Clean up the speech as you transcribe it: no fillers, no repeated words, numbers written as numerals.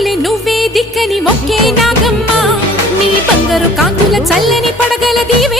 దిక్కులే నువ్వే దిక్కని మొక్కే నాగమ్మ నీ బంగారు కాంతుల చల్లని పడగల దీవే